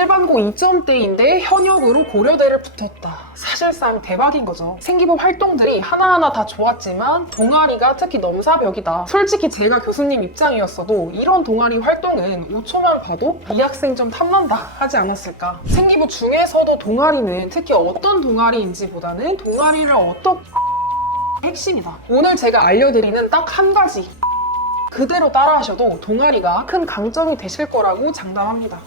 일반고 2점대인데 현역으로 고려대를 붙었다. 사실상 대박인 거죠. 생기부 활동들이 하나하나 다 좋았지만 동아리가 특히 넘사벽이다. 솔직히 제가 교수님 입장이었어도 이런 동아리 활동은 5초만 봐도 이 학생 좀 탐난다 하지 않았을까. 생기부 중에서도 동아리는 특히 어떤 동아리인지 보다는 동아리를 어떻게 핵심이다. 오늘 제가 알려드리는 딱 한 가지. 그대로 따라하셔도 동아리가 큰 강점이 되실 거라고 장담합니다.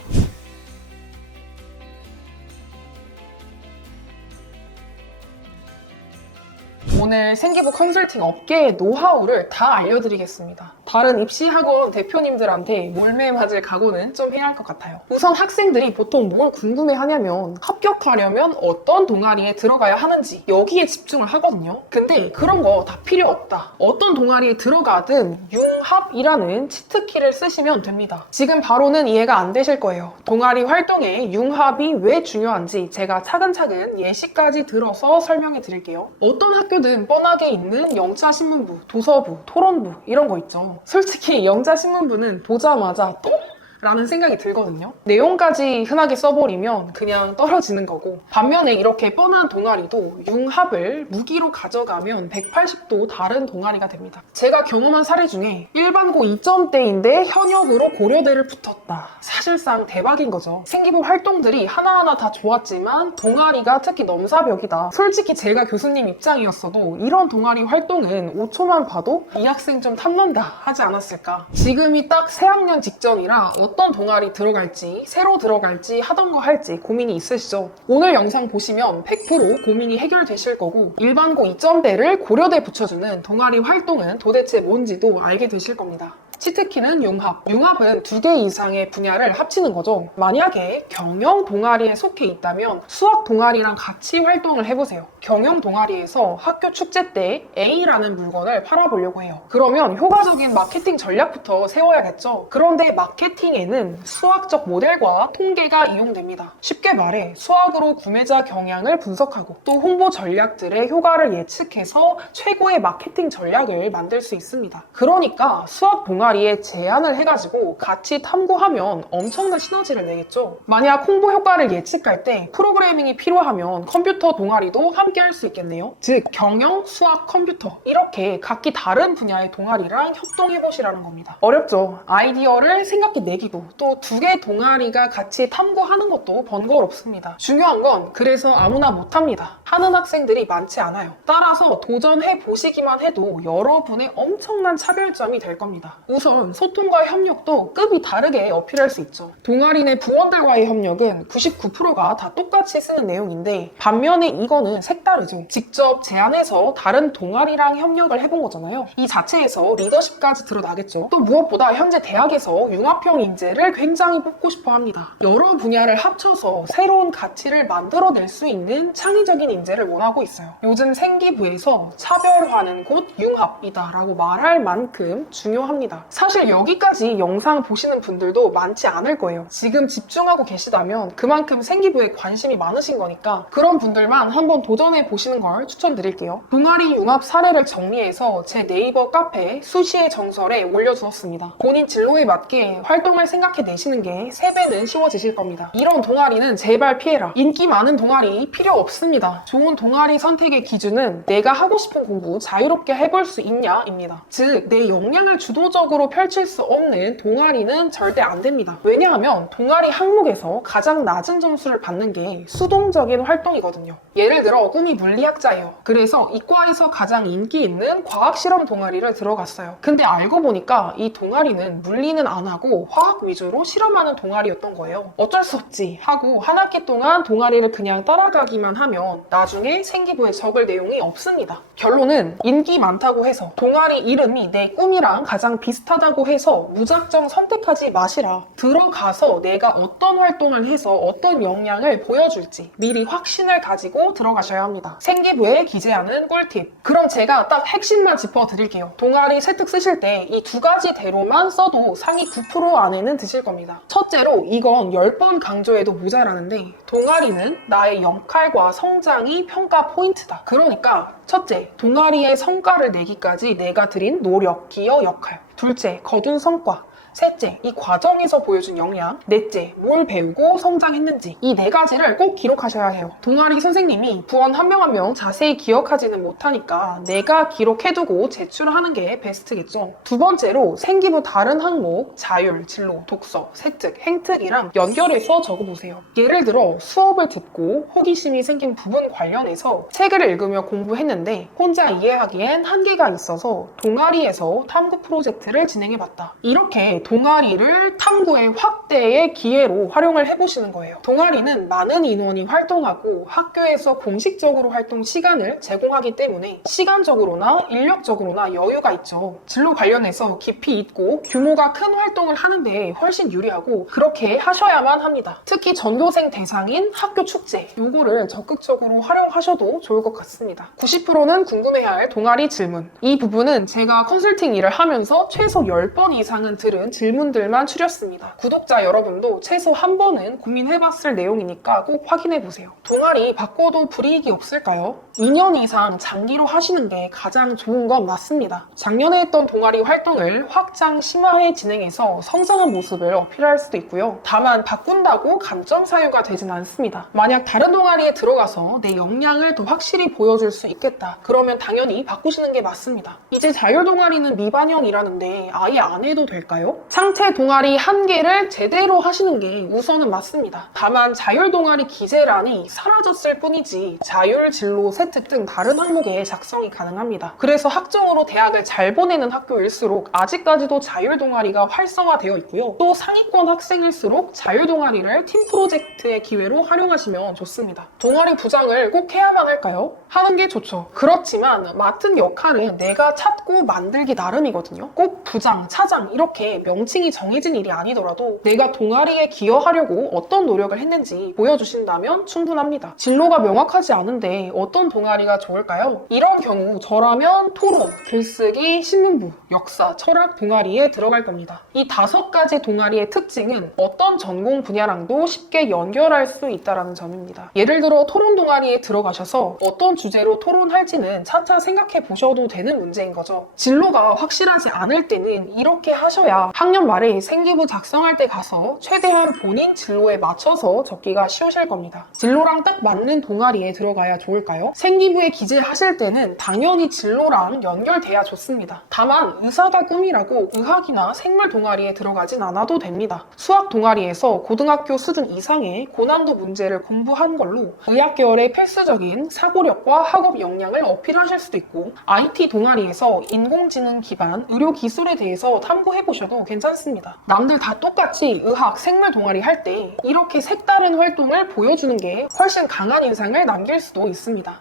오늘 생기부 컨설팅 업계의 노하우를 다 알려드리겠습니다. 다른 입시학원 대표님들한테 몰매 맞을 각오는 좀 해야 할 것 같아요. 우선 학생들이 보통 뭘 궁금해 하냐면 합격하려면 어떤 동아리에 들어가야 하는지 여기에 집중을 하거든요. 근데 그런 거 다 필요 없다. 어떤 동아리에 들어가든 융합이라는 치트키를 쓰시면 됩니다. 지금 바로는 이해가 안 되실 거예요. 동아리 활동에 융합이 왜 중요한지 제가 차근차근 예시까지 들어서 설명해 드릴게요. 어떤 학교든 뻔하게 있는 영자신문부, 도서부, 토론부 이런 거 있죠. 솔직히 영자 신문부는 보자마자 또? 라는 생각이 들거든요. 내용까지 흔하게 써버리면 그냥 떨어지는 거고. 반면에 이렇게 뻔한 동아리도 융합을 무기로 가져가면 180도 다른 동아리가 됩니다. 제가 경험한 사례 중에 일반고 2점대인데 현역으로 고려대를 붙었다. 사실상 대박인 거죠. 생기부 활동들이 하나하나 다 좋았지만 동아리가 특히 넘사벽이다. 솔직히 제가 교수님 입장이었어도 이런 동아리 활동은 5초만 봐도 이 학생 좀 탐난다 하지 않았을까. 지금이 딱 새학년 직전이라 어떤 동아리 들어갈지 새로 들어갈지 하던 거 할지 고민이 있으시죠? 오늘 영상 보시면 100% 고민이 해결되실 거고 일반고 2점대를 고려대 붙여주는 동아리 활동은 도대체 뭔지도 알게 되실 겁니다. 치트키는 융합. 융합은 두 개 이상의 분야를 합치는 거죠. 만약에 경영 동아리에 속해 있다면 수학 동아리랑 같이 활동을 해보세요. 경영 동아리에서 학교 축제 때 A라는 물건을 팔아보려고 해요. 그러면 효과적인 마케팅 전략부터 세워야겠죠. 그런데 마케팅에는 수학적 모델과 통계가 이용됩니다. 쉽게 말해 수학으로 구매자 경향을 분석하고 또 홍보 전략들의 효과를 예측해서 최고의 마케팅 전략을 만들 수 있습니다. 그러니까 수학 동아리 에 제안을 해가지고 같이 탐구하면 엄청난 시너지를 내겠죠. 만약 홍보 효과를 예측할 때 프로그래밍이 필요하면 컴퓨터 동아리도 함께 할 수 있겠네요. 즉 경영, 수학, 컴퓨터 이렇게 각기 다른 분야의 동아리랑 협동해 보시라는 겁니다. 어렵죠. 아이디어를 생각해 내기고 또 두 개 동아리가 같이 탐구하는 것도 번거롭습니다. 중요한 건 그래서 아무나 못합니다. 하는 학생들이 많지 않아요. 따라서 도전해 보시기만 해도 여러분의 엄청난 차별점이 될 겁니다. 우선 소통과 협력도 급이 다르게 어필할 수 있죠. 동아리 내 부원들과의 협력은 99%가 다 똑같이 쓰는 내용인데 반면에 이거는 색다르죠. 직접 제안해서 다른 동아리랑 협력을 해본 거잖아요. 이 자체에서 리더십까지 드러나겠죠. 또 무엇보다 현재 대학에서 융합형 인재를 굉장히 뽑고 싶어 합니다. 여러 분야를 합쳐서 새로운 가치를 만들어낼 수 있는 창의적인 인재를 원하고 있어요. 요즘 생기부에서 차별화는 곧 융합이다라고 말할 만큼 중요합니다. 사실 여기까지 영상 보시는 분들도 많지 않을 거예요. 지금 집중하고 계시다면 그만큼 생기부에 관심이 많으신 거니까 그런 분들만 한번 도전해 보시는 걸 추천드릴게요. 동아리 융합 사례를 정리해서 제 네이버 카페 수시의 정설에 올려주었습니다. 본인 진로에 맞게 활동을 생각해 내시는 게 3배는 쉬워지실 겁니다. 이런 동아리는 제발 피해라. 인기 많은 동아리 필요 없습니다. 좋은 동아리 선택의 기준은 내가 하고 싶은 공부 자유롭게 해볼 수 있냐입니다. 즉, 내 역량을 주도적으로 펼칠 수 없는 동아리는 절대 안 됩니다. 왜냐하면 동아리 항목에서 가장 낮은 점수를 받는 게 수동적인 활동이거든요. 예를 들어 꿈이 물리학자예요. 그래서 이과에서 가장 인기 있는 과학 실험 동아리를 들어갔어요. 근데 알고 보니까 이 동아리는 물리는 안 하고 화학 위주로 실험하는 동아리였던 거예요. 어쩔 수 없지 하고 한 학기 동안 동아리를 그냥 따라가기만 하면 나중에 생기부에 적을 내용이 없습니다. 결론은 인기 많다고 해서 동아리 이름이 내 꿈이랑 가장 비슷하다고 해서 무작정 선택하지 마시라. 들어가서 내가 어떤 활동을 해서 어떤 역량을 보여줄지 미리 확신을 가지고 들어가셔야 합니다. 생기부에 기재하는 꿀팁. 그럼 제가 딱 핵심만 짚어드릴게요. 동아리 세특 쓰실 때 이 두 가지 대로만 써도 상위 9% 안에는 드실 겁니다. 첫째로 이건 10번 강조해도 모자라는데 동아리는 나의 역할과 성장이 평가 포인트다. 그러니까 첫째, 동아리의 성과를 내기까지 내가 드린 노력, 기여, 역할. 둘째, 거둔 성과. 셋째, 이 과정에서 보여준 역량. 넷째, 뭘 배우고 성장했는지. 이 네 가지를 꼭 기록하셔야 해요. 동아리 선생님이 부원 한명 한 명 자세히 기억하지는 못하니까 내가 기록해두고 제출하는 게 베스트겠죠. 두 번째로 생기부 다른 항목, 자율, 진로, 독서, 세특, 행특이랑 연결해서 적어보세요. 예를 들어 수업을 듣고 호기심이 생긴 부분 관련해서 책을 읽으며 공부했는데 혼자 이해하기엔 한계가 있어서 동아리에서 탐구 프로젝트를 진행해봤다. 이렇게 동아리를 탐구의 확대의 기회로 활용을 해보시는 거예요. 동아리는 많은 인원이 활동하고 학교에서 공식적으로 활동 시간을 제공하기 때문에 시간적으로나 인력적으로나 여유가 있죠. 진로 관련해서 깊이 있고 규모가 큰 활동을 하는데 훨씬 유리하고 그렇게 하셔야만 합니다. 특히 전교생 대상인 학교 축제 요거를 적극적으로 활용하셔도 좋을 것 같습니다. 90%는 궁금해할 동아리 질문 이 부분은 제가 컨설팅 일을 하면서 최소 10번 이상은 들은 질문들만 추렸습니다. 구독자 여러분도 최소 한 번은 고민해봤을 내용이니까 꼭 확인해보세요. 동아리 바꿔도 불이익이 없을까요? 2년 이상 장기로 하시는 게 가장 좋은 건 맞습니다. 작년에 했던 동아리 활동을 확장 심화해 진행해서 성장한 모습을 어필할 수도 있고요. 다만 바꾼다고 감점 사유가 되진 않습니다. 만약 다른 동아리에 들어가서 내 역량을 더 확실히 보여줄 수 있겠다. 그러면 당연히 바꾸시는 게 맞습니다. 이제 자율 동아리는 미반영이라는데 아예 안 해도 될까요? 상체 동아리 한 개를 제대로 하시는 게 우선은 맞습니다. 다만 자율 동아리 기재란이 사라졌을 뿐이지 자율 진로 세특 등 다른 항목에 작성이 가능합니다. 그래서 학종으로 대학을 잘 보내는 학교일수록 아직까지도 자율 동아리가 활성화되어 있고요. 또 상위권 학생일수록 자율 동아리를 팀 프로젝트의 기회로 활용하시면 좋습니다. 동아리 부장을 꼭 해야만 할까요? 하는 게 좋죠. 그렇지만 맡은 역할은 내가 찾고 만들기 나름이거든요. 꼭 부장, 차장 이렇게 명칭이 정해진 일이 아니더라도 내가 동아리에 기여하려고 어떤 노력을 했는지 보여주신다면 충분합니다. 진로가 명확하지 않은데 어떤 동아리가 좋을까요? 이런 경우 저라면 토론, 글쓰기, 신문부, 역사, 철학 동아리에 들어갈 겁니다. 이 다섯 가지 동아리의 특징은 어떤 전공 분야랑도 쉽게 연결할 수 있다는 점입니다. 예를 들어 토론 동아리에 들어가셔서 어떤 주제로 토론할지는 차차 생각해 보셔도 되는 문제인 거죠. 진로가 확실하지 않을 때는 이렇게 하셔야 학년 말에 생기부 작성할 때 가서 최대한 본인 진로에 맞춰서 적기가 쉬우실 겁니다. 진로랑 딱 맞는 동아리에 들어가야 좋을까요? 생기부에 기재하실 때는 당연히 진로랑 연결돼야 좋습니다. 다만 의사가 꿈이라고 의학이나 생물 동아리에 들어가진 않아도 됩니다. 수학 동아리에서 고등학교 수준 이상의 고난도 문제를 공부한 걸로 의학 계열의 필수적인 사고력과 학업 역량을 어필하실 수도 있고 IT 동아리에서 인공지능 기반 의료 기술에 대해서 탐구해 보셔도 괜찮습니다. 남들 다 똑같이 의학, 생물 동아리 할 때 이렇게 색다른 활동을 보여주는 게 훨씬 강한 인상을 남길 수도 있습니다.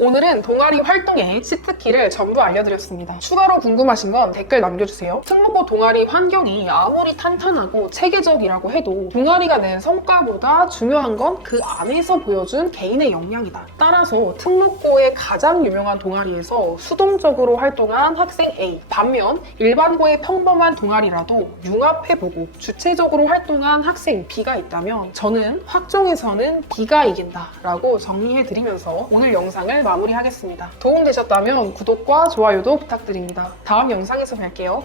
오늘은 동아리 활동의 치트키를 전부 알려드렸습니다. 추가로 궁금하신 건 댓글 남겨주세요. 특목고 동아리 환경이 아무리 탄탄하고 체계적이라고 해도 동아리가 낸 성과보다 중요한 건 그 안에서 보여준 개인의 역량이다. 따라서 특목고의 가장 유명한 동아리에서 수동적으로 활동한 학생 A, 반면 일반고의 평범한 동아리라도 융합해보고 주체적으로 활동한 학생 B가 있다면 저는 확정에서는 B가 이긴다 라고 정리해드리면서 오늘 영상을 마무리하겠습니다. 도움되셨다면 구독과 좋아요도 부탁드립니다. 다음 영상에서 뵐게요.